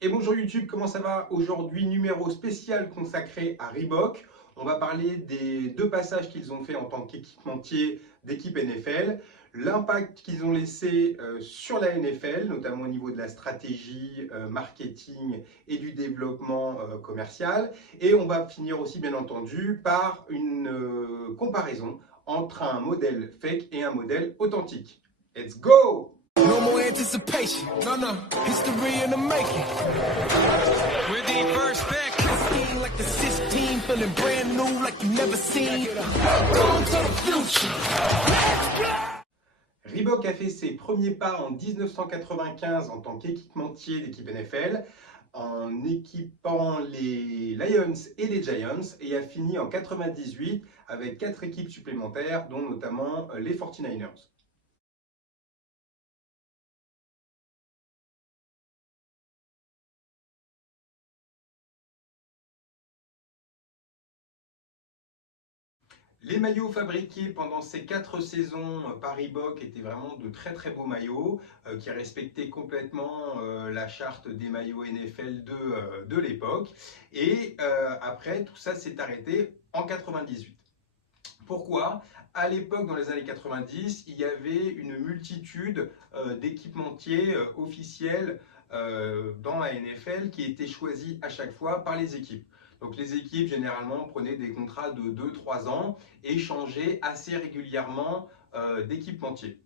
Et bonjour YouTube, comment ça va? Aujourd'hui, numéro spécial consacré à Reebok. On va parler des deux passages qu'ils ont fait en tant qu'équipementier d'équipe NFL, l'impact qu'ils ont laissé sur la NFL, notamment au niveau de la stratégie marketing et du développement commercial. Et on va finir aussi, bien entendu, par une comparaison entre un modèle fake et un modèle authentique. Let's go! No more anticipation. No. History in the making. We're the first pick. Scheme like the 16, feeling brand new like you never seen. Welcome to the future. Reebok a fait ses premiers pas en 1995 en tant qu'équipementier d'équipe NFL, en équipant les Lions et les Giants, et a fini en 98 avec 4 équipes supplémentaires, dont notamment les 49ers. Les maillots fabriqués pendant ces 4 saisons par Reebok étaient vraiment de très très beaux maillots qui respectaient complètement la charte des maillots NFL de l'époque. Et après, tout ça s'est arrêté en 98. Pourquoi? À l'époque, dans les années 90, il y avait une multitude d'équipementiers officiels dans la NFL qui étaient choisis à chaque fois par les équipes. Donc les équipes, généralement, prenaient des contrats de 2-3 ans et changeaient assez régulièrement d'équipementier.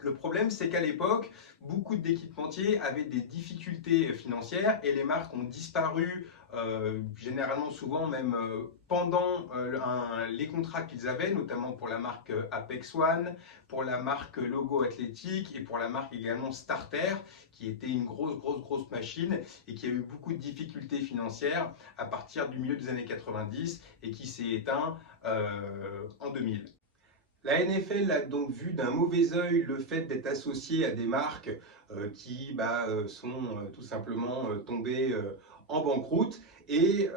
Le problème, c'est qu'à l'époque, beaucoup d'équipementiers avaient des difficultés financières et les marques ont disparu, généralement souvent même pendant les contrats qu'ils avaient, notamment pour la marque Apex One, pour la marque Logo Athlétique et pour la marque également Starter, qui était une grosse machine et qui a eu beaucoup de difficultés financières à partir du milieu des années 90 et qui s'est éteint en 2000. La NFL a donc vu d'un mauvais œil le fait d'être associé à des marques qui sont tout simplement tombées en banqueroute et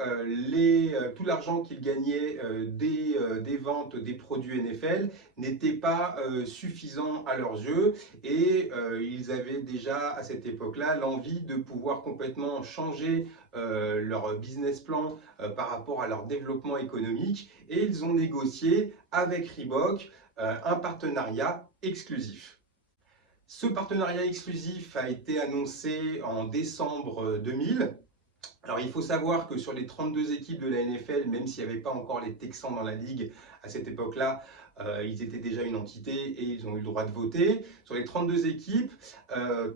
tout l'argent qu'ils gagnaient des ventes des produits NFL n'était pas suffisant à leurs yeux et ils avaient déjà à cette époque-là l'envie de pouvoir complètement changer leur business plan par rapport à leur développement économique et ils ont négocié avec Reebok un partenariat exclusif. Ce partenariat exclusif a été annoncé en décembre 2000. Alors il faut savoir que sur les 32 équipes de la NFL, même s'il n'y avait pas encore les Texans dans la ligue à cette époque-là, ils étaient déjà une entité et ils ont eu le droit de voter. Sur les 32 équipes,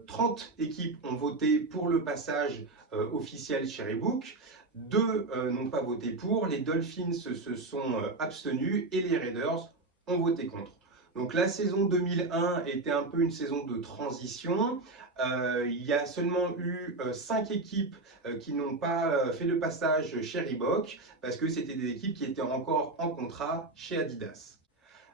30 équipes ont voté pour le passage officiel chez Reebok. Deux n'ont pas voté pour, les Dolphins se sont abstenus et les Raiders ont voté contre. Donc la saison 2001 était un peu une saison de transition. Il y a seulement eu 5 équipes qui n'ont pas fait le passage chez Reebok parce que c'était des équipes qui étaient encore en contrat chez Adidas.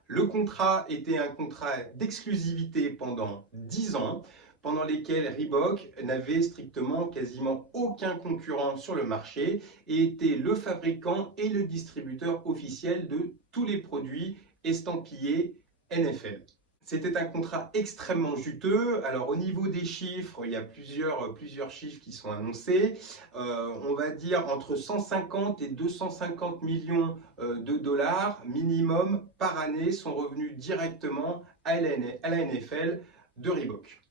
Le contrat était un contrat d'exclusivité pendant 10 ans, pendant lesquels Reebok n'avait strictement quasiment aucun concurrent sur le marché et était le fabricant et le distributeur officiel de tous les produits estampillés NFL. C'était un contrat extrêmement juteux. Alors au niveau des chiffres, il y a plusieurs chiffres qui sont annoncés. On va dire entre 150 et 250 millions de dollars minimum par année sont revenus directement à la NFL de Reebok.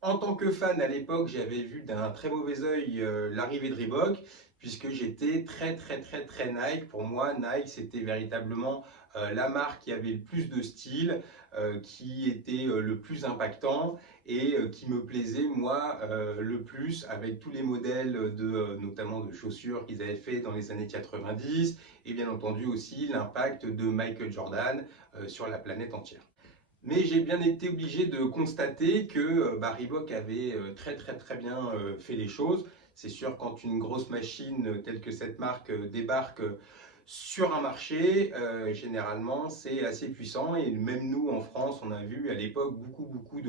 En tant que fan à l'époque, j'avais vu d'un très mauvais œil l'arrivée de Reebok, puisque j'étais très Nike. Pour moi, Nike, c'était véritablement la marque qui avait le plus de style, qui était le plus impactant et qui me plaisait, moi, le plus avec tous les modèles notamment de chaussures qu'ils avaient fait dans les années 90 et bien entendu aussi l'impact de Michael Jordan sur la planète entière. Mais j'ai bien été obligé de constater que Reebok avait très bien fait les choses. C'est sûr, quand une grosse machine telle que cette marque débarque sur un marché, généralement c'est assez puissant. Et même nous en France, on a vu à l'époque beaucoup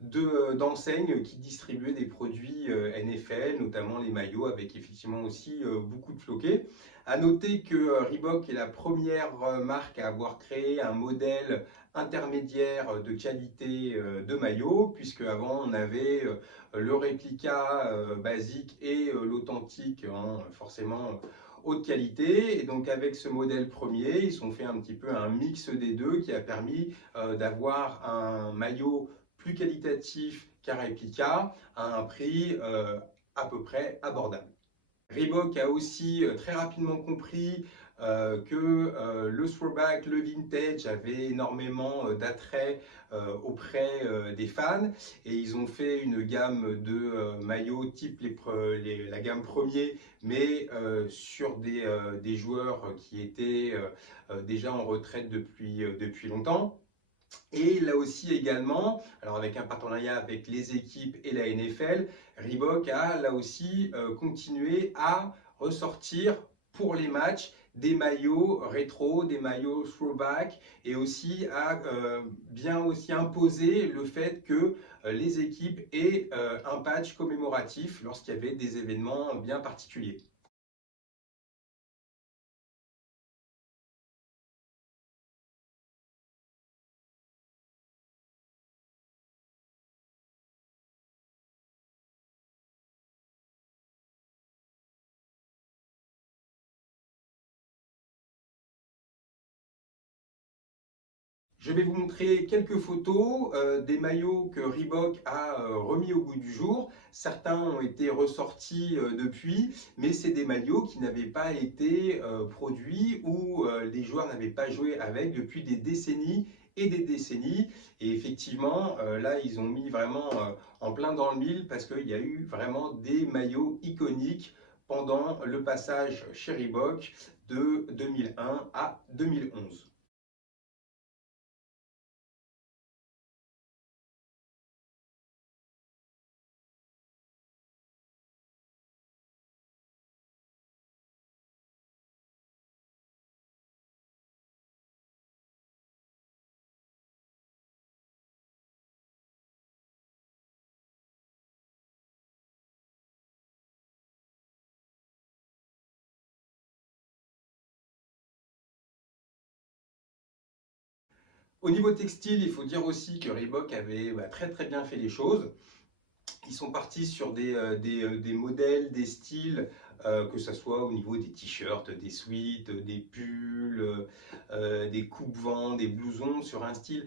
d'enseignes qui distribuaient des produits NFL NFL, notamment les maillots avec effectivement aussi beaucoup de floqués. À noter que Reebok est la première marque à avoir créé un modèle intermédiaire de qualité de maillot, puisque avant on avait le réplica basique et l'authentique en forcément haute qualité. Et donc avec ce modèle premier, ils ont fait un petit peu un mix des deux qui a permis d'avoir un maillot plus qualitatif qu'un réplica à un prix à peu près abordable. Reebok a aussi très rapidement compris que le throwback, le vintage avait énormément d'attrait auprès des fans, et ils ont fait une gamme de maillots type la gamme premier, mais sur des joueurs qui étaient déjà en retraite depuis longtemps. Et là aussi également, alors avec un partenariat avec les équipes et la NFL, Reebok a là aussi continué à ressortir pour les matchs des maillots rétro, des maillots throwback, et aussi à bien aussi imposer le fait que les équipes aient un patch commémoratif lorsqu'il y avait des événements bien particuliers. Je vais vous montrer quelques photos des maillots que Reebok a remis au goût du jour. Certains ont été ressortis depuis, mais c'est des maillots qui n'avaient pas été produits ou les joueurs n'avaient pas joué avec depuis des décennies et des décennies. Et effectivement, là, ils ont mis vraiment en plein dans le mille, parce qu'il y a eu vraiment des maillots iconiques pendant le passage chez Reebok de 2001 à 2011. Au niveau textile, il faut dire aussi que Reebok avait très bien fait les choses. Ils sont partis sur des modèles, des styles, que ce soit au niveau des t-shirts, des sweats, des pulls, des coupes-vents, des blousons, sur un style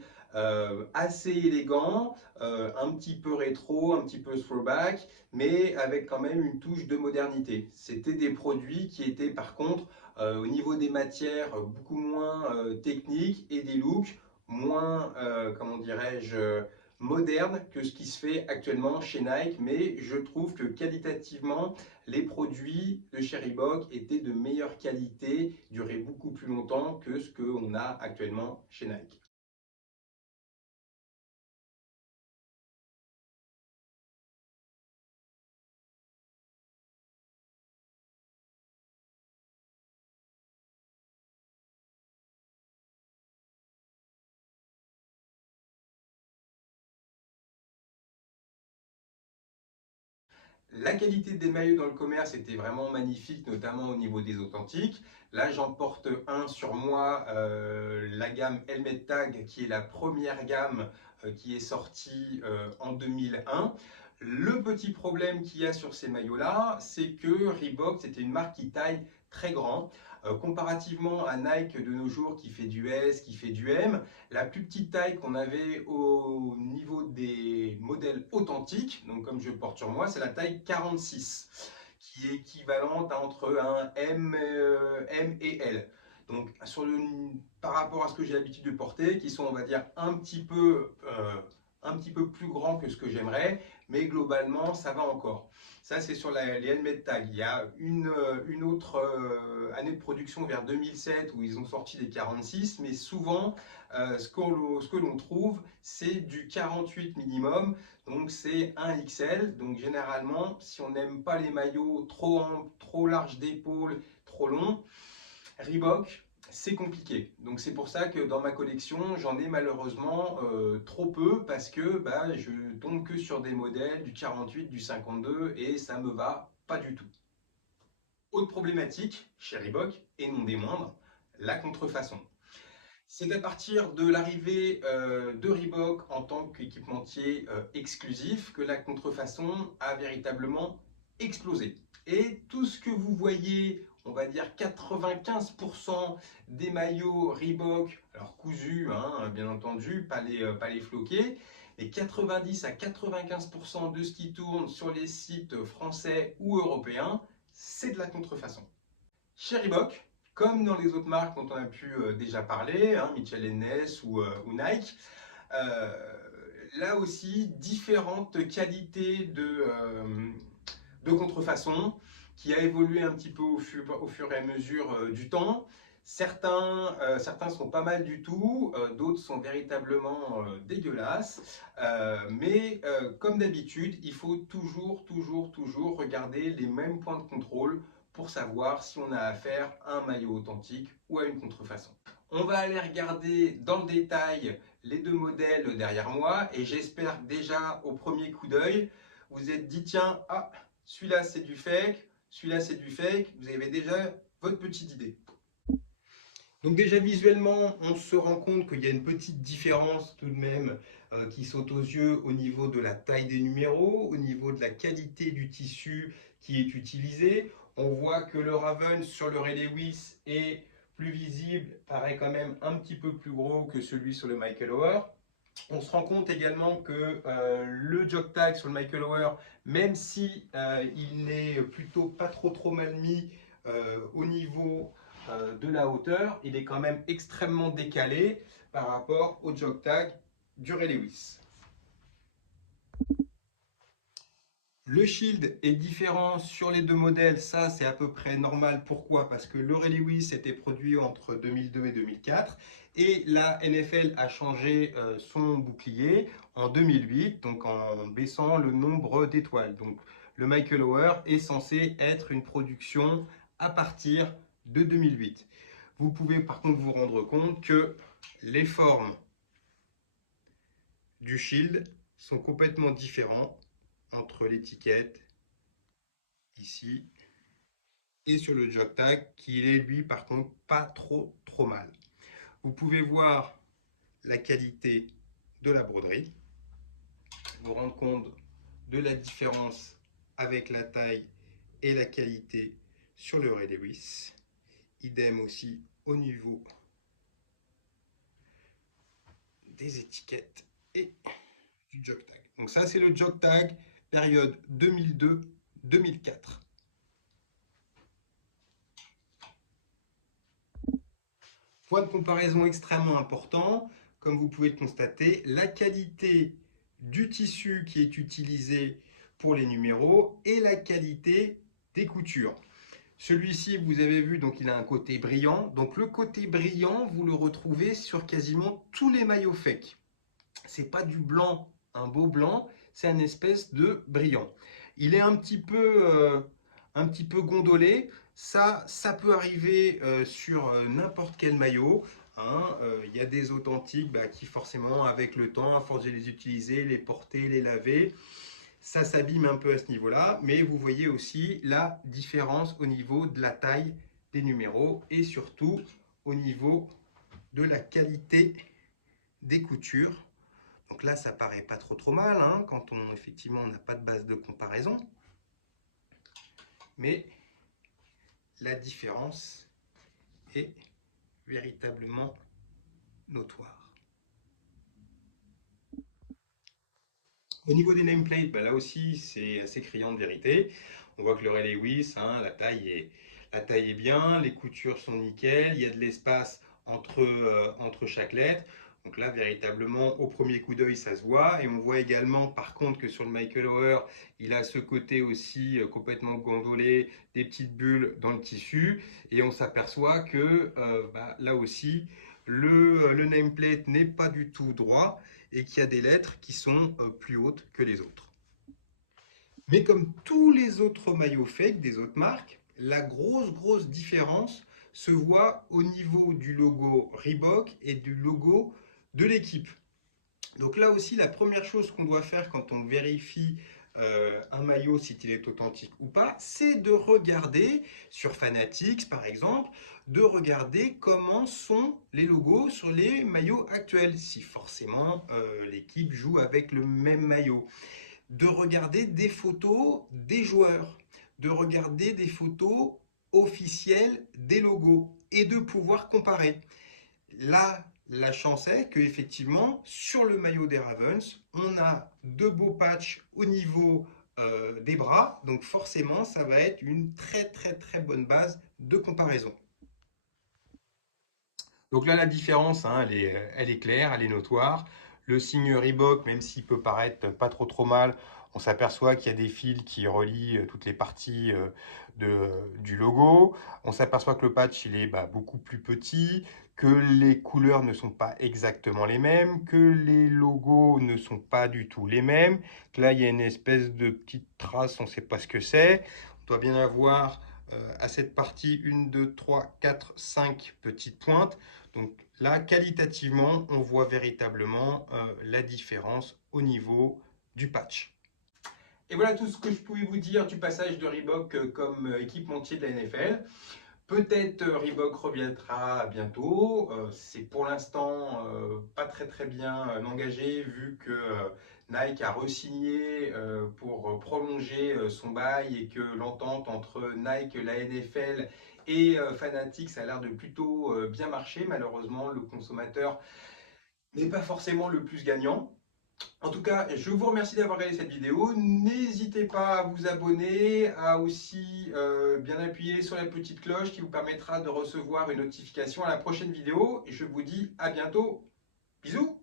assez élégant, un petit peu rétro, un petit peu throwback, mais avec quand même une touche de modernité. C'était des produits qui étaient par contre au niveau des matières beaucoup moins techniques, et des looks moins, comment dirais-je, moderne que ce qui se fait actuellement chez Nike, mais je trouve que qualitativement, les produits de chez Reebok étaient de meilleure qualité, duraient beaucoup plus longtemps que ce qu'on a actuellement chez Nike. La qualité des maillots dans le commerce était vraiment magnifique, notamment au niveau des authentiques. Là, j'en porte un sur moi, la gamme Helmet Tag, qui est la première gamme qui est sortie en 2001. Le petit problème qu'il y a sur ces maillots-là, c'est que Reebok, c'était une marque qui taille très grand. Comparativement à Nike de nos jours, qui fait du S, qui fait du M, la plus petite taille qu'on avait au niveau des modèles authentiques, donc comme je porte sur moi, c'est la taille 46, qui est équivalente à entre un M et L. Donc par rapport à ce que j'ai l'habitude de porter, qui sont, on va dire, un petit peu plus grands que ce que j'aimerais, mais globalement ça va encore. Ça, c'est sur les Helmet Tag. Il y a une autre année de production vers 2007 où ils ont sorti des 46, mais souvent ce que l'on trouve, c'est du 48 minimum, donc c'est un XL. Donc généralement, si on n'aime pas les maillots trop larges d'épaules, trop longs, Reebok, c'est compliqué. Donc c'est pour ça que dans ma collection, j'en ai malheureusement trop peu parce que je tombe que sur des modèles du 48, du 52 et ça me va pas du tout. Autre problématique chez Reebok, et non des moindres, la contrefaçon. C'est à partir de l'arrivée de Reebok en tant qu'équipementier exclusif que la contrefaçon a véritablement explosé. Et tout ce que vous voyez, on va dire 95% des maillots Reebok, alors cousus, hein, bien entendu, pas les floqués, et 90 à 95% de ce qui tourne sur les sites français ou européens, c'est de la contrefaçon. Chez Reebok, comme dans les autres marques dont on a pu déjà parler, hein, Mitchell & Ness ou Nike, là aussi différentes qualités de contrefaçon qui a évolué un petit peu au fur et à mesure du temps. Certains sont pas mal du tout, d'autres sont véritablement dégueulasses, mais comme d'habitude, il faut toujours regarder les mêmes points de contrôle pour savoir si on a affaire à un maillot authentique ou à une contrefaçon. On va aller regarder dans le détail les deux modèles derrière moi et j'espère que déjà au premier coup d'œil, vous êtes dit tiens, ah, celui-là c'est du fake, celui-là c'est du fake, vous avez déjà votre petite idée. Donc déjà visuellement, on se rend compte qu'il y a une petite différence tout de même qui saute aux yeux au niveau de la taille des numéros, au niveau de la qualité du tissu qui est utilisé. On voit que le Raven sur le Ray Lewis est plus visible, paraît quand même un petit peu plus gros que celui sur le Michael Oher. On se rend compte également que le jog tag sur le Michael Oher, même si il est plutôt pas trop mal mis au niveau de la hauteur, il est quand même extrêmement décalé par rapport au jog tag du Ray Lewis. Le shield est différent sur les deux modèles, ça c'est à peu près normal. Pourquoi? Parce que le Ray Lewis était produit entre 2002 et 2004 et la NFL a changé son bouclier en 2008, donc en baissant le nombre d'étoiles. Donc le Michael Oher est censé être une production à partir de 2008. Vous pouvez par contre vous rendre compte que les formes du shield sont complètement différentes entre l'étiquette ici et sur le jog tag qui est lui par contre pas trop mal. Vous pouvez voir la qualité de la broderie, vous rendre compte de la différence avec la taille et la qualité sur le Ray Lewis. Idem aussi au niveau des étiquettes et du jog tag. Donc ça c'est le jog tag période 2002-2004. Point de comparaison extrêmement important, comme vous pouvez le constater, la qualité du tissu qui est utilisé pour les numéros et la qualité des coutures. Celui-ci, vous avez vu, donc il a un côté brillant. Donc le côté brillant, vous le retrouvez sur quasiment tous les maillots fake. C'est pas du blanc, un beau blanc, c'est une espèce de brillant. Il est un petit peu gondolé. Ça peut arriver sur n'importe quel maillot. Hein. Y a des authentiques qui forcément, avec le temps, à force de les utiliser, les porter, les laver, ça s'abîme un peu à ce niveau-là. Mais vous voyez aussi la différence au niveau de la taille des numéros et surtout au niveau de la qualité des coutures. Donc là, ça paraît pas trop mal hein, quand effectivement on n'a pas de base de comparaison. Mais la différence est véritablement notoire. Au niveau des nameplates, là aussi c'est assez criant de vérité. On voit que le Ray Lewis, hein, la taille est bien, les coutures sont nickel, il y a de l'espace entre chaque lettre. Donc là, véritablement, au premier coup d'œil, ça se voit. Et on voit également, par contre, que sur le Michael Oher, il a ce côté aussi complètement gondolé, des petites bulles dans le tissu. Et on s'aperçoit que là aussi, le nameplate n'est pas du tout droit et qu'il y a des lettres qui sont plus hautes que les autres. Mais comme tous les autres maillots fake des autres marques, la grosse différence se voit au niveau du logo Reebok et du logo de l'équipe. Donc là aussi, la première chose qu'on doit faire quand on vérifie un maillot, s'il est authentique ou pas, c'est de regarder sur Fanatics par exemple, de regarder comment sont les logos sur les maillots actuels, si forcément l'équipe joue avec le même maillot, de regarder des photos des joueurs, de regarder des photos officielles des logos et de pouvoir comparer. Là, la chance est qu'effectivement, sur le maillot des Ravens, on a de beaux patchs au niveau des bras. Donc forcément, ça va être une très bonne base de comparaison. Donc là, la différence, hein, elle est claire, elle est notoire. Le signe Reebok, même s'il peut paraître pas trop mal, on s'aperçoit qu'il y a des fils qui relient toutes les parties du logo. On s'aperçoit que le patch, il est beaucoup plus petit, que les couleurs ne sont pas exactement les mêmes, que les logos ne sont pas du tout les mêmes, que là, il y a une espèce de petite trace, on ne sait pas ce que c'est. On doit bien avoir à cette partie 1, 2, 3, 4, 5 petites pointes. Donc là, qualitativement, on voit véritablement la différence au niveau du patch. Et voilà tout ce que je pouvais vous dire du passage de Reebok comme équipementier de la NFL. Peut-être Reebok reviendra bientôt. C'est pour l'instant pas très bien engagé vu que Nike a re-signé pour prolonger son bail et que l'entente entre Nike, la NFL et Fanatics a l'air de plutôt bien marcher. Malheureusement, le consommateur n'est pas forcément le plus gagnant. En tout cas, je vous remercie d'avoir regardé cette vidéo. N'hésitez pas à vous abonner, à aussi bien appuyer sur la petite cloche qui vous permettra de recevoir une notification à la prochaine vidéo. Et je vous dis à bientôt. Bisous!